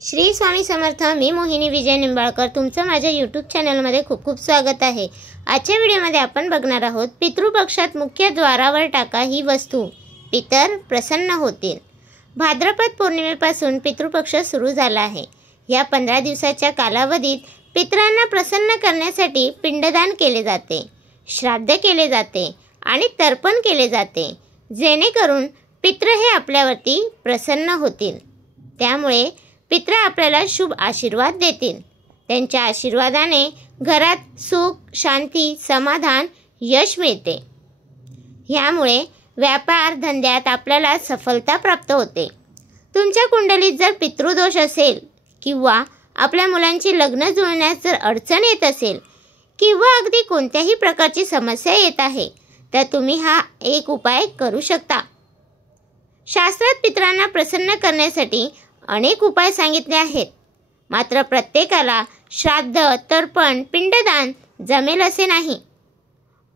श्री स्वामी समर्थ। मी मोहिनी विजय निंबाळकर तुमचं माझ्या यूट्यूब चॅनलमध्ये खूप खूप स्वागत आहे। आजच्या व्हिडिओमध्ये आपण बघणार आहोत पितृपक्षात मुख्य द्वारावर टाका ही वस्तू, पितर प्रसन्न होतील। भाद्रपद पौर्णिमेपासून पितृपक्ष सुरू झाला आहे। या 15 दिवसाच्या कालावधीत पितरांना प्रसन्न करण्यासाठी पिंडदान केले जाते, श्राद्ध केले जाते आणि तर्पण केले जाते, जेणेकरून पितृ हे आपल्यावरती प्रसन्न होतील। त्यामुळे पितृ आपल्याला शुभ आशीर्वाद देतील। त्यांच्या आशीर्वादाने घरात सुख, शांती, समाधान, यश मिळते। यामुळे व्यापार धंद्यात आपल्याला सफलता प्राप्त होते। तुमच्या कुंडलीत जर पितृदोष असेल किंवा आपल्या मुलांची लग्न जुळण्यास जर अडचण येत असेल किंवा अगदी कोणत्याही प्रकारची समस्या येत आहे, तर तुम्ही हा एक उपाय करू शकता। शास्त्रात पितरांना प्रसन्न करण्यासाठी अनेक उपाय सांगितले आहेत, मात्र प्रत्येकाला श्राद्ध, तर्पण, पिंडदान जमेल असे नाही।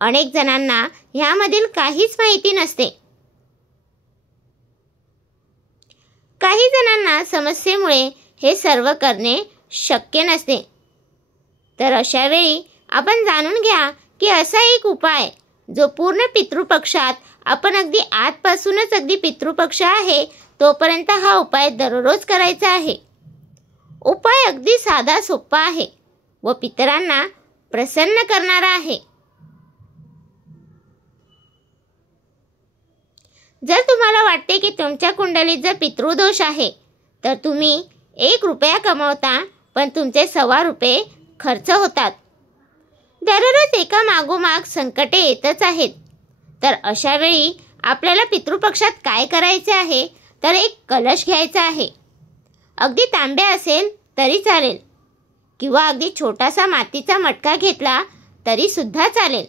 अनेक जणांना यामधील काहीच माहिती नसते। काही जणांना समस्येमुळे हे सर्व करणे शक्य नसते। तर अशा वेळी आपण जाणून घ्या की असा एक उपाय जो पूर्ण पितृपक्षात आपण अगदी आजपासूनच अगदी पितृपक्ष आहे तोपर्यंत हा उपाय दररोज करायचा आहे। उपाय अगदी साधा सोपा आहे व पितरांना प्रसन्न करणारा आहे। जर तुम्हाला वाटते की तुमच्या कुंडलीत जर पितृदोष आहे तर तुम्ही 1 रुपया कमवता पण तुमचे 1.25 रुपये खर्च होतात। दररोज एका मागोमाग संकटे येतच आहेत। तर अशा वेळी आपल्याला पितृपक्षात काय करायचे आहे तर एक कलश घ्यायचा आहे। अगदी तांबे असेल तरी चालेल किंवा अगदी छोटासा मातीचा मटका घेतला तरी सुद्धा चालेल।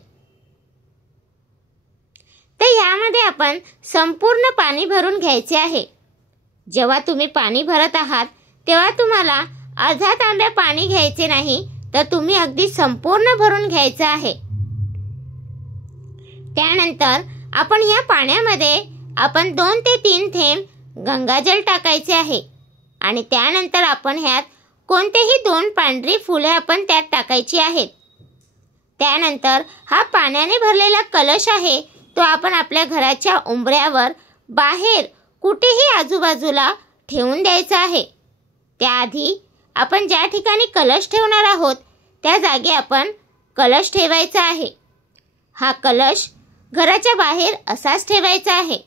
तर यामध्ये आपण संपूर्ण पाणी भरून घ्यायचे आहे। जेव्हा तुम्ही पाणी भरत आहात तेव्हा तुम्हाला अर्धा तांब्या पाणी घ्यायचे नाही, तर तुम्ही अगदी संपूर्ण भरून घ्यायचे आहे। त्यानंतर आपण या पाण्यामध्ये आपण 2 ते 3 थेंब गंगाजल टाकायचे आहे आणि त्यानंतर आपण ह्यात कोणतेही 2 पांढरी फुले आपण त्यात टाकायची आहेत। त्यानंतर हा पाण्याने भरलेला कलश आहे तो आपण आपल्या घराच्या उंबऱ्यावर बाहेर कुठेही आजूबाजूला ठेवून द्यायचा आहे। त्याआधी आपण ज्या ठिकाणी कलश ठेवणार आहोत त्या जागी आपण कलश ठेवायचा आहे। हा कलश घराच्या बाहेर असाच ठेवायचा आहे।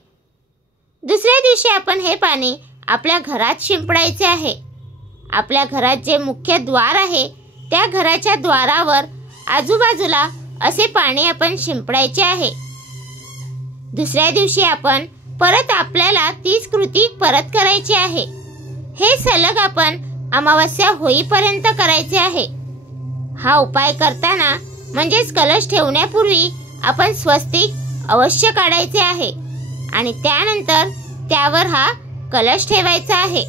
दुसऱ्या दिवशी आपण हे पाणी आपल्या घरात शिंपडायचे आहे। आपल्या घरात जे मुख्य द्वार आहे त्या घराच्या द्वारावर आजूबाजूला असे पाणी आपण शिंपडायचे आहे। दुसऱ्या दिवशी आपण परत आपल्याला तीच कृती परत करायची आहे। हे सलग आपण अमावस्या होईपर्यंत करायचे आहे। हा उपाय करताना म्हणजेच कलश ठेवण्यापूर्वी आपण स्वस्तिक अवश्य काढायचे आहे आणि त्यानंतर त्यावर हा कलश ठेवायचा आहे।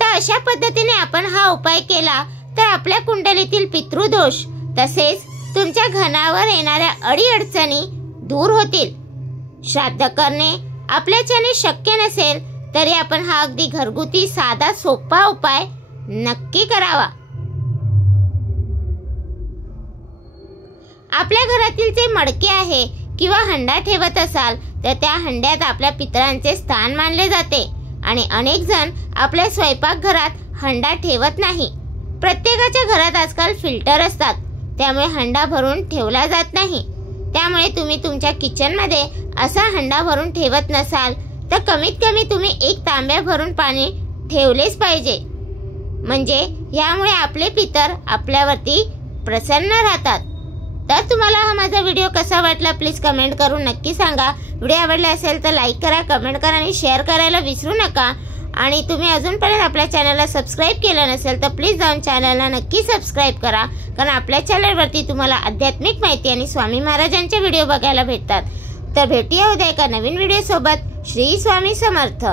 तर अशा पद्धतीने आपण हा उपाय केला तर आपल्या कुंडलीतील पितृदोष तसेच तुमच्या घरावर येणाऱ्या अडीअडचणी दूर होतील। श्राद्ध करणे आपल्याच्याने शक्य नसेल तरी आपण हा अगदी घरगुती साधा सोपा उपाय नक्की करावा। आपल्या घरातील जे मडके आहे किंवा हंडा ठेवत असाल तर त्या हंड्यात आपल्या पितरांचे स्थान मानले जाते आणि अनेक जण आपल्या स्वयंपाकघरात हंडा ठेवत नाही। प्रत्येकाच्या घरात आजकाल फिल्टर असतात, त्यामुळे हंडा भरून ठेवला जात नाही। त्यामुळे तुम्ही तुमच्या किचनमध्ये असा हंडा भरून ठेवत नसाल तर कमीत कमी तुम्ही 1 तांब्या भरून पाणी ठेवलेच पाहिजे, म्हणजे यामुळे आपले पितर आपल्यावरती प्रसन्न राहतात। तर तुम्हाला हा माझा व्हिडिओ कसा वाटला प्लीज कमेंट करून नक्की सांगा। व्हिडिओ आवडला असेल तर लाईक करा, कमेंट करा आणि शेअर करायला विसरू नका। आणि तुम्ही अजूनपर्यंत आपल्या चॅनलला सबस्क्राईब केलं नसेल तर प्लीज जाऊन चॅनलला नक्की सबस्क्राईब करा, कारण आपल्या चॅनलवरती तुम्हाला आध्यात्मिक माहिती आणि स्वामी महाराजांचे व्हिडिओ बघायला भेटतात। तर भेटूया उद्या एका नवीन व्हिडिओ सोबत। श्री स्वामी समर्थ।